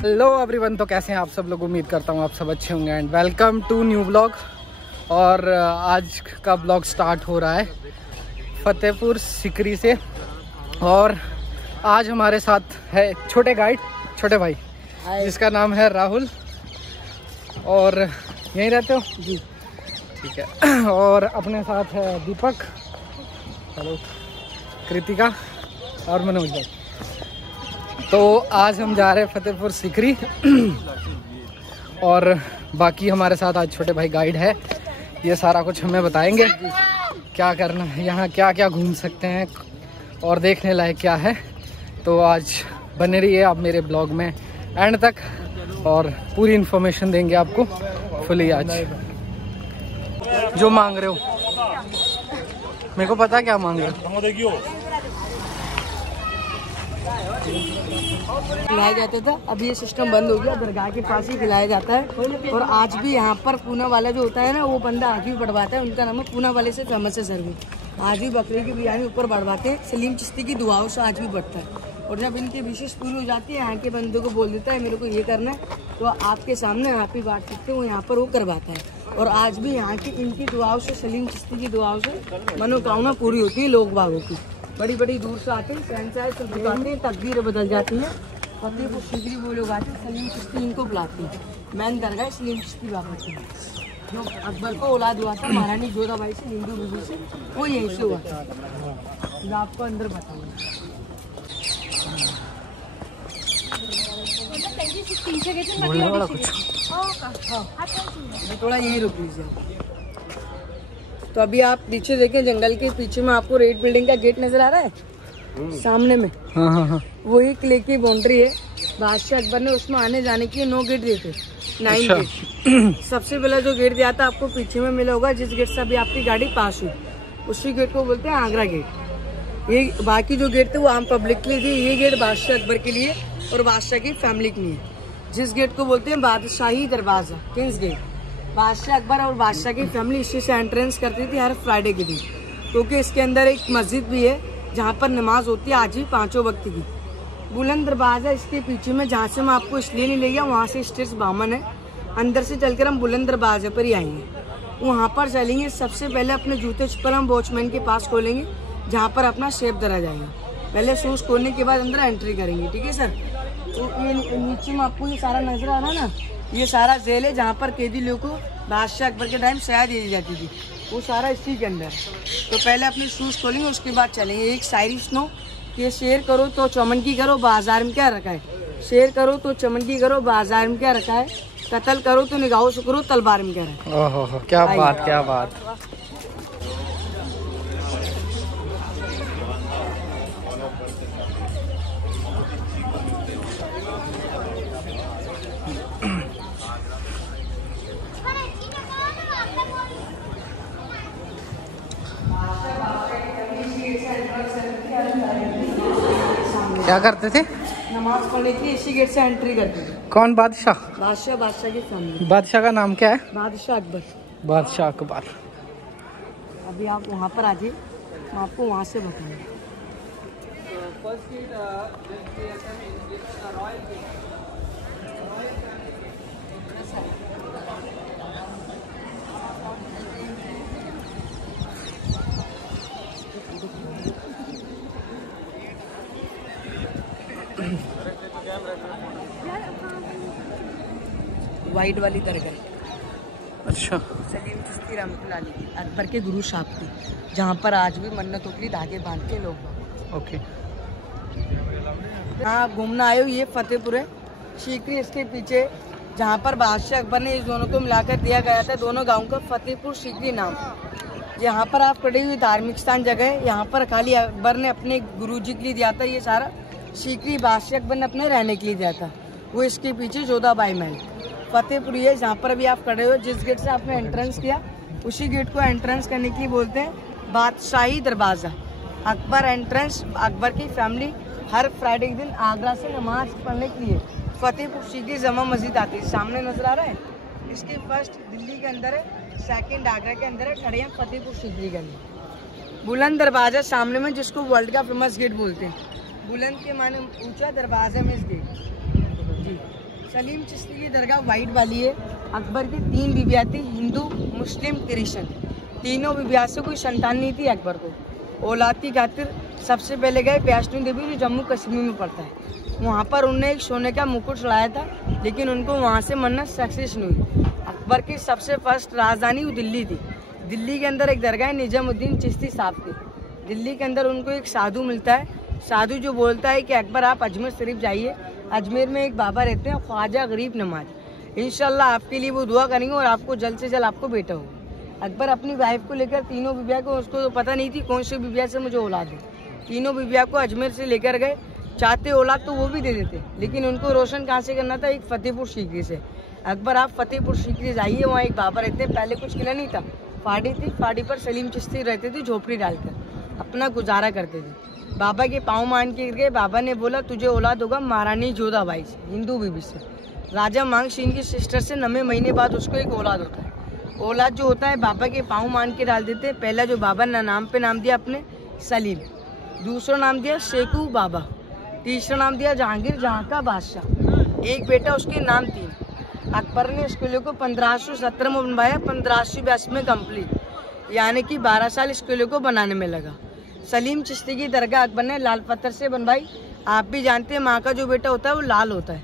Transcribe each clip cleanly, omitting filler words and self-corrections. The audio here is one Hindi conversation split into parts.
हेलो एवरीवन, तो कैसे हैं आप सब लोग। उम्मीद करता हूँ आप सब अच्छे होंगे and welcome to new blog. और आज का ब्लॉग स्टार्ट हो रहा है फतेहपुर सिकरी से। और आज हमारे साथ है छोटे गाइड, छोटे भाई, जिसका नाम है राहुल। और यहीं रहते हो जी? ठीक है। और अपने साथ है दीपक, हेलो, कृतिका और मनोज भाई। तो आज हम जा रहे हैं फतेहपुर सिकरी और बाकी हमारे साथ आज छोटे भाई गाइड है। ये सारा कुछ हमें बताएंगे क्या करना है, यहाँ क्या क्या घूम सकते हैं और देखने लायक क्या है। तो आज बने रहिए आप मेरे ब्लॉग में एंड तक और पूरी इन्फॉर्मेशन देंगे आपको फुली। आज जो मांग रहे हो, मेरे को पता क्या मांग रहे हो। खिलाया जाता था, अब ये सिस्टम बंद हो गया। दरगाह के पास ही खिलाया जाता है। और आज भी यहाँ पर पूना वाला जो होता है ना, वो बंदा आँख भी बढ़वाता है। उनका नाम है पूना वाले से फेमस है सर। भी आज भी बकरे की बिरयानी ऊपर बढ़वाते हैं। सलीम चिश्ती की दुआओं से आज भी बढ़ता है। और जब इनकी विशेष पूरी हो जाती है, यहाँ के बंदों को बोल देता है मेरे को ये करना है, तो आपके सामने आप ही बात करते हो, यहाँ पर वो करवाता है। और आज भी यहाँ की इनकी दुआओं से, सलीम चिश्ती की दुआओं से मनोकामना पूरी होती है लोग बागों की। बड़ी बड़ी दूर से आते हैं, फ्रेंचाइज से बुलाते हैं, तकदीरें बदल जाती हैं। फतेहपुर सिकरी वो लोग आते हैं, सलीम चिश्ती इनको बुलाते हैं। मैन दरगाह सलीम चिश्ती बाबा की, जो अकबर को औलाद हुआ था महारानी जोधाबाई से, हिंदू बीवी से, वो यहीं से हुआ था। जो आपको अंदर बताऊंगा। थोड़ा यही रुक लीजिए। तो अभी आप पीछे देखें, जंगल के पीछे में आपको रेड बिल्डिंग का गेट नजर आ रहा है सामने में। हाँ। वही किले की बाउंड्री है। बादशाह अकबर ने उसमें आने जाने के लिए 9 गेट दिए थे, 9 गेट। सबसे पहला जो गेट दिया था आपको पीछे में मिला होगा, जिस गेट से अभी आपकी गाड़ी पास हुई, उसी गेट को बोलते हैं आगरा गेट। ये बाकी जो गेट थे वो आम पब्लिक के लिए थे। ये गेट बादशाह अकबर के लिए और बादशाह की फैमिली के लिए, जिस गेट को बोलते हैं बादशाही दरवाजा, किंग्स गेट। बादशाह अकबर और बादशाह की फैमिली इसी से एंट्रेंस करती थी हर फ्राइडे के दिन, क्योंकि इसके अंदर एक मस्जिद भी है जहाँ पर नमाज होती है आज भी 5 वक्त की। बुलंद दरवाजा इसके पीछे में, जहाँ से मैं आपको इसलिए नहीं ले गया, वहाँ से स्टेज बामन है। अंदर से चलकर हम बुलंद दरवाजे पर ही आएंगे, वहाँ पर चलेंगे। सबसे पहले अपने जूते चप्पल हम वॉचमैन के पास खोलेंगे, जहाँ पर अपना शेप दरा जाएगा। पहले शूज खोलने के बाद अंदर एंट्री करेंगे, ठीक है सर। तो ये नीचे में आपको ये सारा नजर आ रहा है ना, ये सारा जेल है जहाँ पर कैदी लोगों को बादशाह अकबर के टाइम सजा दी जाती थी, वो सारा इसी के अंदर। तो पहले अपने शूज खोलेंगे, उसके बाद चलेंगे। एक शायरी सुनो कि शेर करो तो चमन की करो, बाजार में क्या रखा है। शेर करो तो चमन की करो, बाजार में क्या रखा है। कत्ल करो तो निगाहों से करो, तलवार में क्या रखा है। ओहो, क्या बात, क्या बात। क्या करते थे? नमाज पढ़ने के लिए इसी गेट से एंट्री करते थे। कौन? बादशाह? बादशाह की फैमिली। बादशाह का नाम क्या है? बादशाह अकबर। बादशाह अकबर। अभी आप वहाँ पर आ जाइए, मैं आपको वहाँ से बताऊँगा। वाइट वाली दरगाह। अच्छा। सलीम चिश्ती रहमतुल्लाह अलैह, अकबर के गुरु साहब की, जहाँ पर आज भी मन्नत उकली धागे बांध के लोग। ओके। हाँ, घूमना आए हो, ये फतेहपुर है सिकरी। इसके पीछे जहाँ पर बादशाह अकबर ने इस दोनों को मिलाकर दिया गया था, दोनों गाँव का फतेहपुर सिकरी नाम। यहाँ पर आप खड़ी हुई धार्मिक स्थान जगह है। यहाँ पर खाली अकबर ने अपने गुरुजी के लिए दिया था ये सारा। सिकरी बादशाह अकबर ने अपने रहने के लिए दिया था। वो इसके पीछे जोधाबाई महल फतेहपुर है, जहाँ पर अभी आप खड़े हो। जिस गेट से आपने एंट्रेंस किया, उसी गेट को एंट्रेंस करने के लिए बोलते हैं बादशाही दरवाजा। अकबर एंट्रेंस, अकबर की फैमिली हर फ्राइडे के दिन आगरा से नमाज पढ़ने के लिए फतेहपुर सिकरी जमा मस्जिद आती है। सामने नजर आ रहा है, इसके फर्स्ट दिल्ली के अंदर है, सेकंड आगरा के अंदर है, खड़े हैं फतेहपुर सिकरी के अंदर। बुलंद दरवाजा सामने में, जिसको वर्ल्ड का फेमस गेट बोलते हैं। बुलंद के माने ऊंचा, दरवाजा में इस गेट जी। सलीम चिश्ती की दरगाह वाइट वाली है। अकबर की 3 बीबियाँ थी, हिंदू मुस्लिम क्रिश्चियन। तीनों बीबियाँ से कोई संतान नहीं थी अकबर को। औलाद की खातिर सबसे पहले गए वैष्णो देवी, जो जम्मू कश्मीर में पड़ता है। वहाँ पर उन्होंने एक सोने का मुकुट चढ़ाया था, लेकिन उनको वहाँ से मन्नत सक्सेस नहीं हुई। अकबर की सबसे फर्स्ट राजधानी दिल्ली थी। दिल्ली के अंदर एक दरगाह निजामुद्दीन चिश्ती साहब थी। दिल्ली के अंदर उनको एक साधु मिलता है, साधु जो बोलता है कि अकबर आप अजमेर शरीफ जाइए, अजमेर में एक बाबा रहते हैं ख्वाजा गरीब नवाज, इंशाल्लाह आपके लिए वो दुआ करेंगे और आपको जल्द से जल्द आपको बेटा होगा। अकबर अपनी वाइफ को लेकर तीनों बीबिया को, उसको तो पता नहीं थी कौन सी बीबिया से मुझे औलाद है, तीनों बीबिया को अजमेर से लेकर गए। चाहते औलाद तो वो भी दे देते, लेकिन उनको रोशन कहाँ से करना था, एक फतेहपुर सीकरी से। अकबर आप फतेहपुर सीकरी जाइए, वहाँ एक बाबा रहते हैं, पहले कुछ किला नहीं था, फाड़ी थी, फाड़ी पर सलीम चिश्ती रहते थे, झोपड़ी डालकर अपना गुजारा करते थे। बाबा के पाँव मान के गिर गए। बाबा ने बोला तुझे औलाद होगा महारानी जोधाबाई से, हिंदू बीबी से। राजा मांग सिंह की सिस्टर से 9 महीने बाद उसको एक औलाद होता है। औलाद जो होता है बाबा के पाँव मान के डाल देते। पहला जो बाबा ने नाम पे नाम दिया अपने सलीम, दूसरा नाम दिया शेखू बाबा, तीसरा नाम दिया जहांगीर, जहाँ का बादशाह। एक बेटा, उसके नाम 3। अकबर ने इस किले को 1517 में बनवाया, 1582 में कम्प्लीट, यानी कि 12 साल इस किले को बनाने में लगा। सलीम चिश्ती की दरगाह अकबर ने लाल पत्थर से बनवाई। आप भी जानते हैं माँ का जो बेटा होता है वो लाल होता है।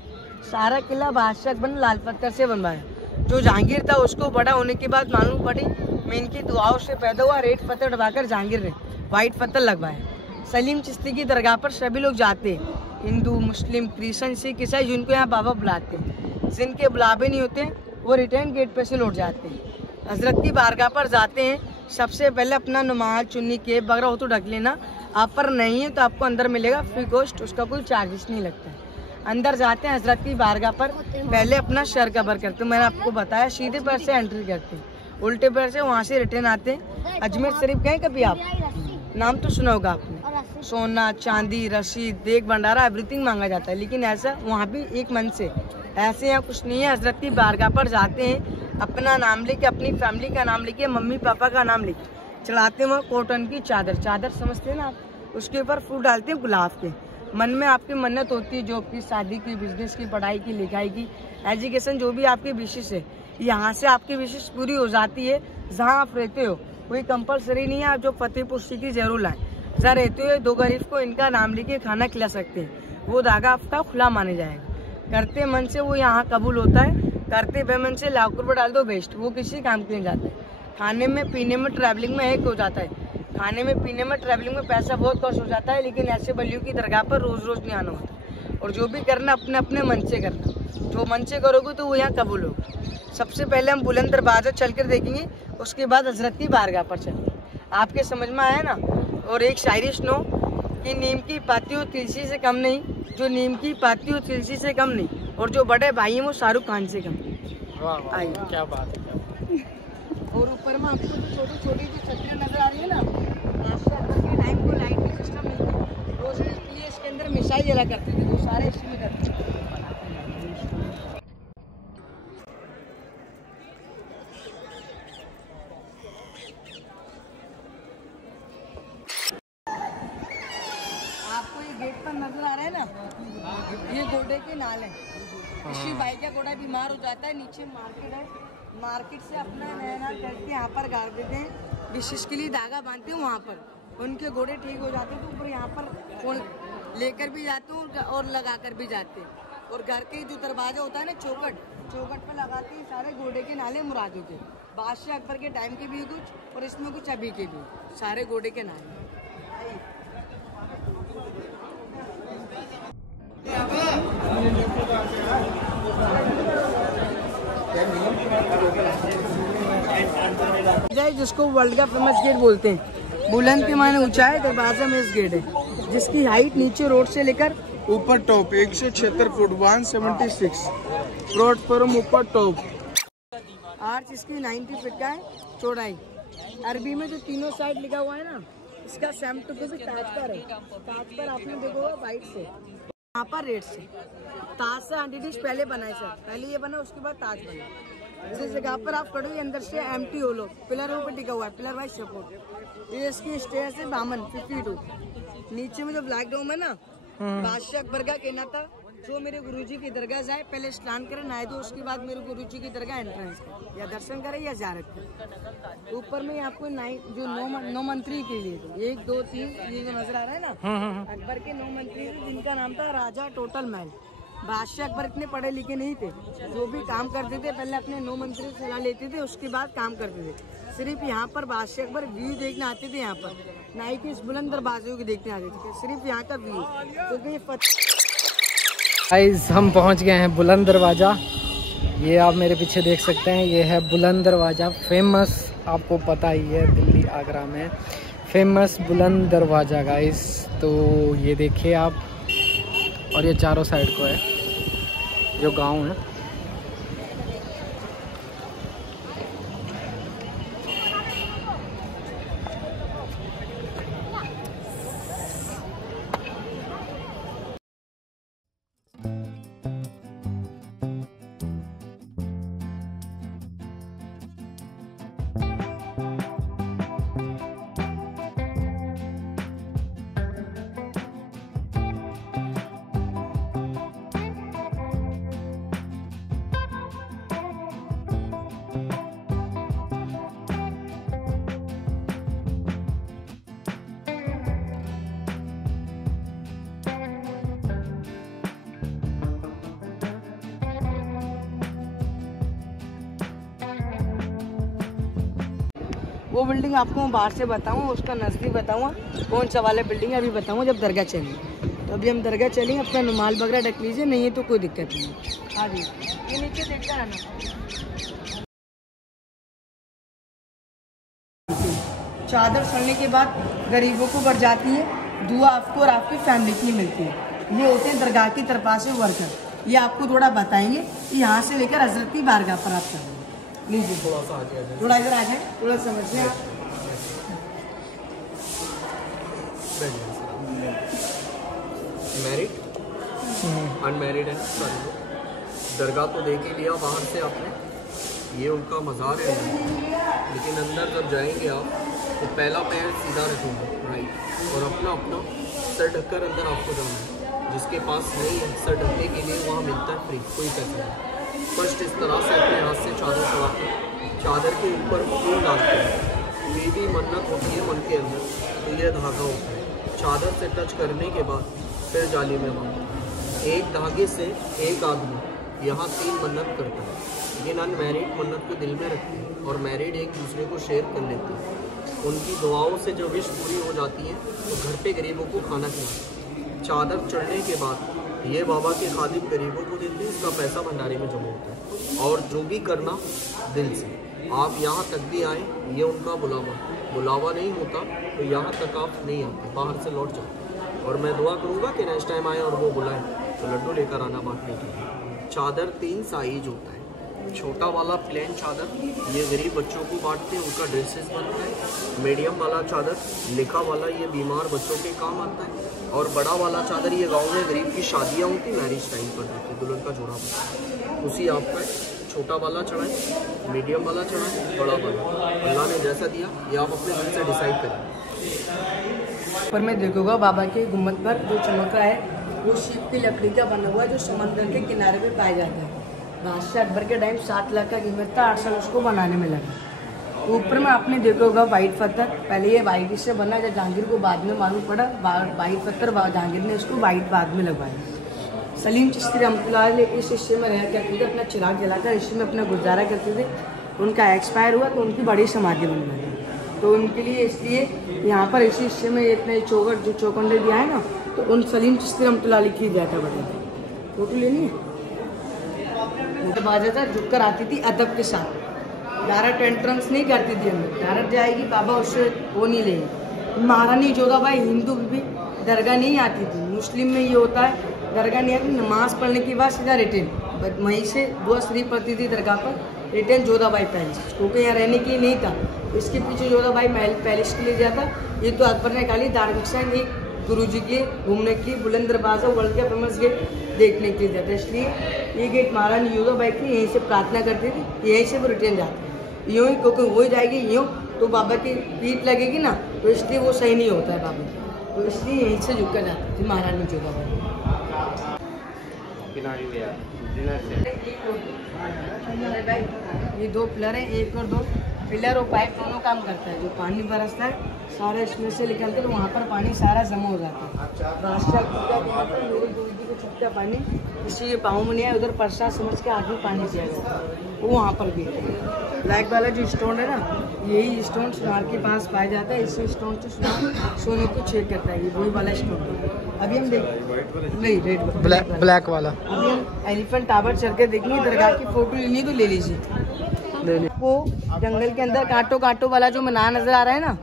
सारा किला बादशाह अकबर ने लाल पत्थर से बनवाया। जो जहांगीर था उसको बड़ा होने के बाद मालूम पड़ी मैं इनकी दुआओं से पैदा हुआ, रेड पत्थर दबाकर जहांगीर ने व्हाइट पत्थर लगवाया। सलीम चिश्ती की दरगाह पर सभी लोग जाते हैं, हिंदू मुस्लिम क्रिश्चियन सिख ईसाई, जिनको यहाँ बाबा बुलाते हैं। जिनके बुलावे नहीं होते वो रिटर्न गेट पे से लौट जाते हैं। हजरत की बारगाह पर जाते हैं, सबसे पहले अपना नमाज चुन्नी के बगैर हो तो ढक लेना। आप पर नहीं है तो आपको अंदर मिलेगा फ्री कॉस्ट, उसका कोई चार्जेस नहीं लगता है। अंदर जाते हैं हजरत की बारगाह पर, पहले अपना सर कवर करते हैं। मैंने आपको बताया सीधे पैर से एंट्री करते हैं, उल्टे पैर से वहाँ से रिटर्न आते हैं। अजमेर शरीफ गए कभी आप? नाम तो सुना होगा आपने। सोना चांदी रसीद देग भंडारा एवरीथिंग मांगा जाता है, लेकिन ऐसा वहाँ भी एक मन से, ऐसे यहाँ कुछ नहीं है। हजरत की बारगाह पर जाते हैं, अपना नाम लेके, अपनी फैमिली का नाम लेके, मम्मी पापा का नाम लेके चढ़ाते हैं। वहाँ कॉटन की चादर, चादर समझते हैं ना आप, उसके ऊपर फूल डालते हैं गुलाब के। मन में आपकी मन्नत होती है, जॉब की, शादी की, बिजनेस की, पढ़ाई की, लिखाई की, एजुकेशन, जो भी आपकी विशेष है, यहाँ से आपकी विशेष पूरी हो जाती है। जहाँ आप रहते हो कोई कंपलसरी नहीं है आप जो फतेहपुर सीकरी जरूर लाएं। जहाँ रहते हुए 2 गरीब को इनका नाम लेके खाना खिला सकते हैं, वो धागा आपका खुला माने जाएगा। करते मन से वो यहाँ कबूल होता है, करते बेमन से लाख रुपये डाल दो बेस्ट, वो किसी काम के नहीं जाता है। खाने में पीने में ट्रैवलिंग में एक हो जाता है, खाने में पीने में ट्रैवलिंग में पैसा बहुत खर्च हो जाता है, लेकिन ऐसे बलियों की दरगाह पर रोज रोज नहीं आना होता। और जो भी करना अपने अपने मन से करना, जो मन से करोगे तो वो यहाँ कबूल होगा। सबसे पहले हम बुलंद दरवाजा चल कर देखेंगे, उसके बाद हजरत की बारगाह पर चलेंगे। आपके समझ में आया ना? और एक शायरी सुनो कि नीम की पत्तियों तुलसी से कम नहीं, जो नीम की पत्तियों तुलसी से कम नहीं, और जो बड़े भाई हैं वो शाहरुख खान से कम नहीं। वाह, क्या बात है। और ऊपर में आपको जो छोटी छोटी जो छतरियाँ नजर आ रही है ना, टाइम को लाइट का सिस्टम मिलता है, रोशनी के लिए इसके अंदर मिसाइल जला करते थे, तो सारे इसी में करते थे। आपको ये गेट पर नजर आ रहा है ना, ये घोड़े के नाल है। किसी भाई का घोड़ा बीमार हो जाता है, नीचे मार्केट है, मार्केट से अपना नया करके यहाँ पर गाड़ देते हैं, विशेष के लिए धागा बांधते हैं, वहाँ पर उनके घोड़े ठीक हो जाते हैं। तो ऊपर यहाँ पर लेकर भी जाते हैं और लगा कर भी जाते हैं। और घर के जो दरवाजा होता है ना, चौकट, चौकट पर लगाते हैं सारे घोड़े के नाले मुरादों के, बादशाह अकबर के टाइम के भी कुछ और इसमें कुछ अभी के भी, सारे घोड़े के नाले। जिसको वर्ल्ड का फेमस गेट बोलते हैं, बुलंद के माने ऊंचाई, दरवाजा में इस गेट है, जिसकी हाइट नीचे रोड से लेकर ऊपर टॉप 176 फुट 176 प्लेटफॉर्म ऊपर टॉप। आर्च इसकी 90 फीट का है चौड़ाई। अरबी में जो तीनों साइड लिखा हुआ है ना, इसका सेम टू भी ताज पर है। ताज पर आपने देखो वाइट से, यहाँ पर रेड से। ताज से 100 डिश पहले बनाए सर, पहले ये बना उसके बाद ताज बना। जिस जगह पर आप खड़े हो अंदर से एम्प्टी हो लो, पिलरों पर टिका हुआ है, पिलर वाइज सपोर्ट। ये इसकी स्टेज है बामन 52। नीचे में जो ब्लैक डोम है ना, बादशाह अकबर का कहना था जो मेरे गुरुजी की दरगाह जाए, पहले स्नान करे, नहाए तो उसके बाद मेरे गुरुजी की दरगाह एंट्रेंस करे, या दर्शन करे या ज़ियारत करे। ऊपर में आपको जो नौ मंत्री के लिए थे, 1 2 3 ये जो नजर आ रहा है ना, अकबर के 9 मंत्री थे, जिनका नाम था राजा टोटल महल। बादशाह अकबर इतने पढ़े लिखे नहीं थे, जो भी काम करते थे पहले अपने 9 मंत्री से सलाह लेते थे, उसके बाद काम करते थे। सिर्फ यहाँ पर बादशाह अकबर व्यू देखने आते थे, यहाँ पर ना ही कि इस बुलंद दरवाजे को देखने आते थे, सिर्फ यहाँ का व्यू, क्योंकि गाइस हम पहुंच गए हैं बुलंद दरवाज़ा। ये आप मेरे पीछे देख सकते हैं, ये है बुलंद दरवाज़ा, फेमस, आपको पता ही है दिल्ली आगरा में फेमस बुलंद दरवाज़ा गाइस। तो ये देखिए आप, और ये चारों साइड को है जो गांव है। वो बिल्डिंग आपको मैं बाहर से बताऊँ, उसका नज़दीक बताऊँगा कौन सा वाला बिल्डिंग है, अभी बताऊँगा जब दरगाह चलेंगे। तो अभी हम दरगाह चलेंगे, अपना रुमाल वगैरह ढक लीजिए, नहीं है तो कोई दिक्कत नहीं। हाँ जी, ये नीचे देखता है ना, चादर सड़ने के बाद गरीबों को बढ़ जाती है, दुआ आपको और आपकी फैमिली की मिलती है। ये होते हैं दरगाह की तरफा से वर्कर, ये आपको थोड़ा बताएंगे कि यहाँ से लेकर हजरत की बारगाह पर आप चलेंगे। लीजिए थोड़ा सा आगे, थोड़ा इधर आ जाए, थोड़ा समझिए आप। मैरिड अनमैरिड है सारे। दरगाह तो देख ही लिया बाहर से आपने, ये उनका मज़ार है, लेकिन अंदर जब जाएंगे आप तो पहला पैर सीधा रखेंगे राइट, और अपना अपना सर ढककर अंदर आपको जाना है। जिसके पास नहीं है सर ढकने के लिए, वहाँ मिलता है फ्री, कोई पैसा नहीं। फर्स्ट इस तरह से अपने हाथ से चादर चढ़ाकर चादर के ऊपर फूल डालते हैं। मेरी मन्नत होती है मन के अंदर, तो ये धागा होता है। चादर से टच करने के बाद फिर जाली में बांधते। एक धागे से एक आदमी यहाँ 3 मन्नत करता है, लेकिन अनमैरिड मन्नत को दिल में रखते हैं और मैरिड एक दूसरे को शेयर कर लेते हैं। उनकी दुआओं से जब विश पूरी हो जाती है तो घर पे गरीबों को खाना खिलाते। चादर चढ़ने के बाद ये बाबा के खादिम गरीबों को देते हैं, इसका पैसा भंडारे में जमा होता है। और जो भी करना दिल से, आप यहाँ तक भी आए, ये उनका बुलावा नहीं होता तो यहाँ तक आप नहीं आते, बाहर से लौट जाते। और मैं दुआ करूँगा कि नेक्स्ट टाइम आए और वो बुलाए तो लड्डू लेकर आना बांटने के लिए। चादर 3 साइज होता है। छोटा वाला प्लेन चादर ये गरीब बच्चों को बांटते हैं, उनका ड्रेसेस बनता है। मीडियम वाला चादर लिखा वाला ये बीमार बच्चों के काम आता है। और बड़ा वाला चादर ये गांव में गरीब की शादियाँ होती, मैरिज टाइम पर देते, दुल्हन का जोड़ा बनता है, उसी आपका छोटा वाला चढ़ाएं, मीडियम वाला चढ़ाएं, बड़ा वाला। अल्लाह ने जैसा दिया ये आप अपने दिल से डिसाइड करें। पर मैं देखूँगा बाबा के गुम्बद पर जो चमक रहा है वो शीप की लकड़ी का बना हुआ है, जो समंदर के किनारे पे पाया जाता है। बादशाह अकबर के टाइम 7 लाख का कीमत था, 8 साल उसको बनाने में लगा। ऊपर में आपने देखा होगा वाइट पत्थर, पहले ये वाइट से बना, जब जहांगीर को बाद में मालूम पड़ा वाइट पत्थर, जहांगीर ने उसको वाइट बाद में लगवाया। सलीम चिश्ती रहमतुल्लाह अलैह इस हिस्से में रहा करते थे, अपना चिराग जलाकर इसी में अपना गुजारा करते थे। उनका एक्सपायर हुआ तो उनकी बड़ी समाधि बनवाई, तो उनके लिए इसलिए यहाँ पर इसी हिस्से में इतने चौखट जो चौखंडे दिया है ना, तो उन सलीम चिश्ती रहमतुल्लाह अलैह की दिया था। बता फोटो लेनी है, बाजा था झुककर आती थी अदब के साथ, डायरेक्ट एंट्रेंस नहीं करती थी अंदर, डायरेक्ट जाएगी बाबा, उससे वो नहीं लेगी। महारानी जोधाबाई हिंदू भी दरगाह नहीं आती थी, मुस्लिम में ये होता है दरगाह नहीं आती, नमाज पढ़ने के बाद सीधा रिटर्न वहीं से दुआ शरीफ पढ़ती थी दरगाह पर, रिटर्न जोधाबाई पैलेस, क्योंकि यहाँ रहने के लिए नहीं था। इसके पीछे जोधाबाई महल पैलेस के लिए जाता। ये तो अकबर ने खाली धार्मिक स्थान एक गुरुजी के घूमने के लिए, बुलंद दरवाजा वर्ल्ड का फेमस गेट देखने के लिए जाता है, इसलिए ये गेट महारानी जोधाबाई की यहीं से प्रार्थना करती थी, यहीं से वो रिटर्न जाती। यूँ ही क्योंकि वो जाएगी यूँ तो बाबा की पीठ लगेगी ना, तो इसलिए वो सही नहीं होता है बाबा, तो इसलिए यहीं से झुककर जाती थी महारानी जोधाबाई। ये 2 पिलर है, 1 और 2 पिलर और पाइप दोनों काम करता है। जो पानी बरसता है सारा इसमें से निकलते हैं, वहाँ पर पानी सारा जमा हो जाता है। बादशाह मेरे दूधी को छपता पानी इसी के पाँव में नहीं है, उधर प्रसाद समझ के आगे पानी किया जाता है, वो वहाँ पर भी है। ब्लैक वाला जो स्टोन है ना, यही स्टोन सुनार के पास पाया जाता है। इसी स्टोन से सुनार सोने को छेद करता है, ये वही वाला स्टोन है। अभी हम नहीं रेड ब्लैक वाला। अभी हम एलिफेंट टावर चल के देखेंगे, दरगाह की फोटो लेनी तो ले लीजिए। वो जंगल के अंदर कांटो वाला जो मीनार नजर आ रहा है ना,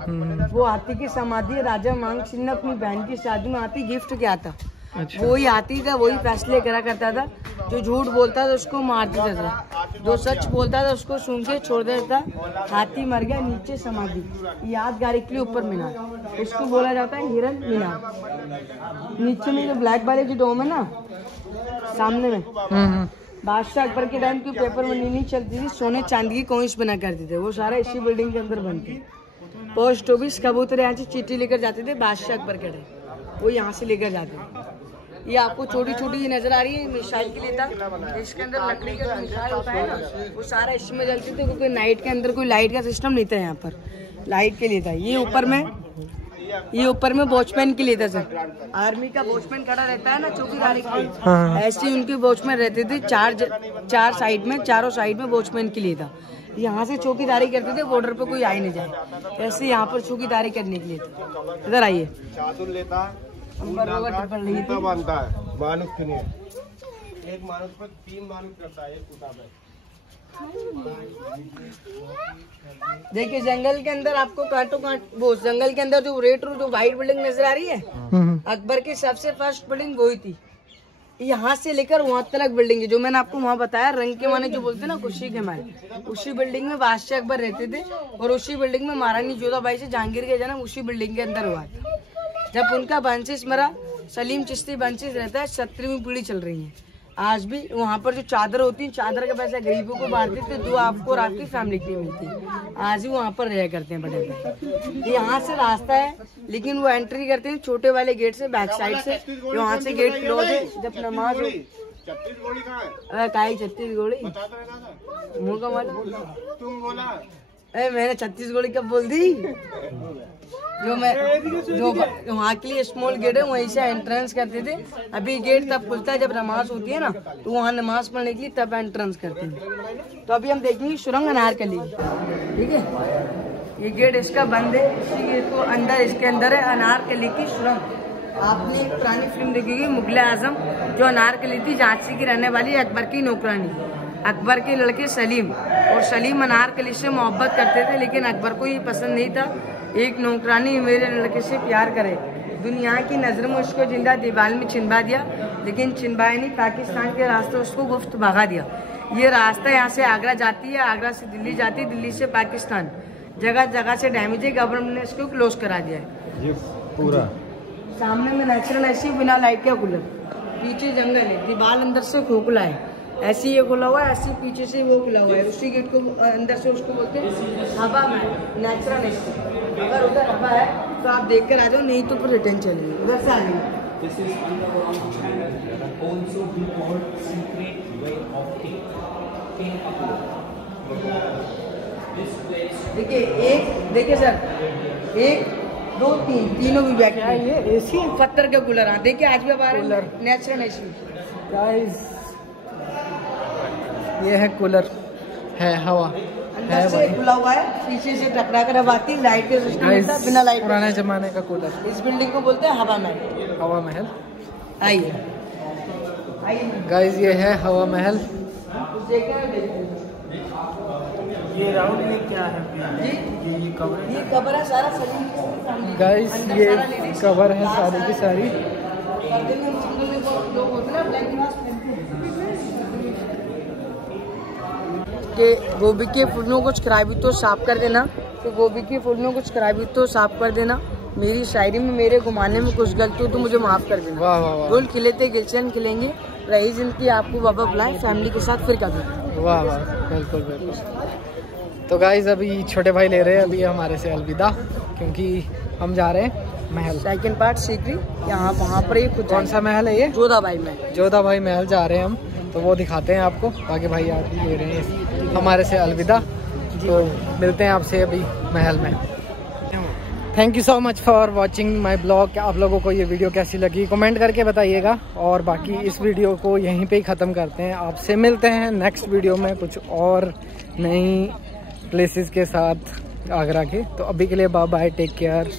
वो हाथी की समाधि। राजा मांग सिंह ने अपनी बहन की शादी में हाथी गिफ्ट किया था। अच्छा। वही हाथी था, वही फैसले करा करता था। जो झूठ बोलता था उसको मार देता था, जो सच बोलता था उसको सुन के छोड़ देता। हाथी मर गया, नीचे समाधि, यादगारी के लिए ऊपर मीनार, उसको बोला जाता है हिरन मीनार। नीचे में जो ब्लैक वाले जो डोम है ना सामने में, बादशाह अकबर के टाइम की पेपर मंडी नहीं चलती थी, सोने चांदी की कोइंस बना करते थे, वो सारा इसी बिल्डिंग के अंदर बनती। पोस्ट ऑफिस कबूतर यहाँ से चिट्ठी लेकर जाते थे बादशाह अकबर के टाइम, वो यहाँ से लेकर जाते थे। ये आपको छोटी छोटी नजर आ रही है, मिसाइल के लिए था। इसके अंदर लकड़ी का मिसाइल होता है ना, वो सारा इसमें जलते थे, क्योंकि नाइट के अंदर कोई लाइट का सिस्टम नहीं था, यहाँ पर लाइट के लिए था। ये ऊपर में वॉचमैन के लिए था सर। आर्मी का वॉचमैन खड़ा रहता है ना चौकीदारी के लिए, ऐसे ही उनके वॉचमैन रहते थे। चार साइड में, चारों साइड में वॉचमैन के लिए था। यहाँ से चौकीदारी करते थे, बॉर्डर पे कोई आ ही नहीं जाए, ऐसे यहाँ पर चौकीदारी करने के लिए था। इधर आइए, बनता है मानुस के लिए, एक मानुस पर 3 मानुस करता है, देखिए जंगल के अंदर आपको वो जंगल के अंदर जो रेड जो व्हाइट बिल्डिंग नजर आ रही है, अकबर की सबसे फर्स्ट बिल्डिंग वही थी। यहाँ से लेकर वहाँ तक बिल्डिंग है, जो मैंने आपको वहाँ बताया रंग के माने जो बोलते हैं ना, खुशी के मारे। उसी बिल्डिंग में बादशाह अकबर रहते थे, और उसी बिल्डिंग में महारानी जोधाबाई से जहांगीर का जन्म उसी बिल्डिंग के अंदर हुआ था। जब उनका वंशिज मरा, सलीम चिश्ती वंशिज रहता है, 17वीं पीढ़ी चल रही है। आज भी वहाँ पर जो चादर होती है, चादर का पैसा गरीबों को बांटते थे, जो आपको और आपकी फैमिली के लिए मिलती है। आज भी वहाँ पर रहा करते हैं बड़े बड़े। यहाँ से रास्ता है, लेकिन वो एंट्री करते हैं छोटे वाले गेट से, बैक साइड से। वहाँ से गेट क्लोज है। जब नमाज हो 36 गोली कहाँ है? 36 गोली मुँह का माल तुम बोला, मैंने 36 गोली कब बोल दी? जो वहाँ के लिए स्मॉल गेट है, वहीं से एंट्रेंस करते थे। अभी गेट तब खुलता है जब नमाज होती है ना, तो वहाँ नमाज पढ़ने के लिए तब एंट्रेंस करते हैं। तो अभी हम देखेंगे सुरंग अनारकली, ठीक है। ये गेट इसका बंद है, इसी गेट को अंदर, इसके अंदर है अनारकली की सुरंग। आपने एक पुरानी फिल्म देखी होगी मुगल आजम, जो अनारकली थी, झांसी की रहने वाली अकबर की नौकरानी, अकबर के लड़के सलीम। और सलीम अनारकली से मोहब्बत करते थे, लेकिन अकबर को ये पसंद नहीं था। एक नौकरानी मेरे लड़के से प्यार करे, दुनिया की नज़र में उसको जिंदा दीवार में छिनवा दिया, लेकिन छिनवाया नहीं, पाकिस्तान के रास्ते उसको गुफ्त भगा दिया। ये रास्ता यहाँ से आगरा जाती है, आगरा से दिल्ली जाती है, दिल्ली से पाकिस्तान, जगह जगह से डैमेज है। गवर्नमेंट ने इसको क्लोज करा दिया है। ये पूरा सामने में नेचुरल ऐसी बिना लाइट का कूलर, पीछे जंगल है, दीवार अंदर से खोखला है, ऐसे ये खुला हुआ है, ऐसे पीछे से वो खुला हुआ है। उसी गेट को अंदर से उसको बोलते हैं हवा में, नेचुरल एसी। अगर उधर हवा है तो आप देख कर आ जाओ, नहीं तो फिर रिटर्न चलेंगे, उधर से आ जाएंगे। देखिए सर, 1 2 3 तीनों भी बैठ है। ये एसी पत्थर के कूलर है, देखिए आज भी अब आ रहे हैं नेचुरल एसी। गाइस ये है कूलर, है हवा अंदर से खुला हुआ है, पीछे से टकरा कर हवा आती है, लाइट का सिस्टम होता है, बिना लाइट। पुराने जमाने का कूलर। इस बिल्डिंग को बोलते हैं हवा महल। हवा महल। आइए गाइस ये है हवा महल। ये राउंड में क्या है? ये कवर है सारा सलीम। गाइस ये कवर है सारी की सारी। कि गोभी के फूलों को खराबी तो साफ कर देना, तो गोभी के फूलों को खराबी तो साफ कर देना। मेरी शायरी में मेरे घुमाने में कुछ गलती हो तो मुझे माफ कर देना। वाह वाह वाह। गुल खिले थे गिलशन खिलेंगे, रही जिंदगी आपको बाबा बुलाए, फैमिली के साथ फिर कभी। वाह वाह, बिल्कुल बिल्कुल। तो गाइस अभी छोटे भाई ले रहे हैं अभी हमारे से अलविदा, क्योंकि हम जा रहे हैं महल। सेकंड पार्ट सीकरी, यहाँ वहाँ पर ही कुछ। कौन सा महल है ये? जोधाबाई में। जोधाबाई महल जा रहे हैं हम, तो वो दिखाते हैं आपको। बाकी भाई आप ले रहे हैं हमारे से अलविदा, तो मिलते हैं आपसे अभी महल में। Thank you so much for watching my blog. आप लोगों को ये वीडियो कैसी लगी कमेंट करके बताइएगा। और बाकी इस वीडियो को यहीं पे ही ख़त्म करते हैं। आपसे मिलते हैं नेक्स्ट वीडियो में कुछ और नई प्लेसेस के साथ आगरा के। तो अभी के लिए बाय बाय, टेक केयर।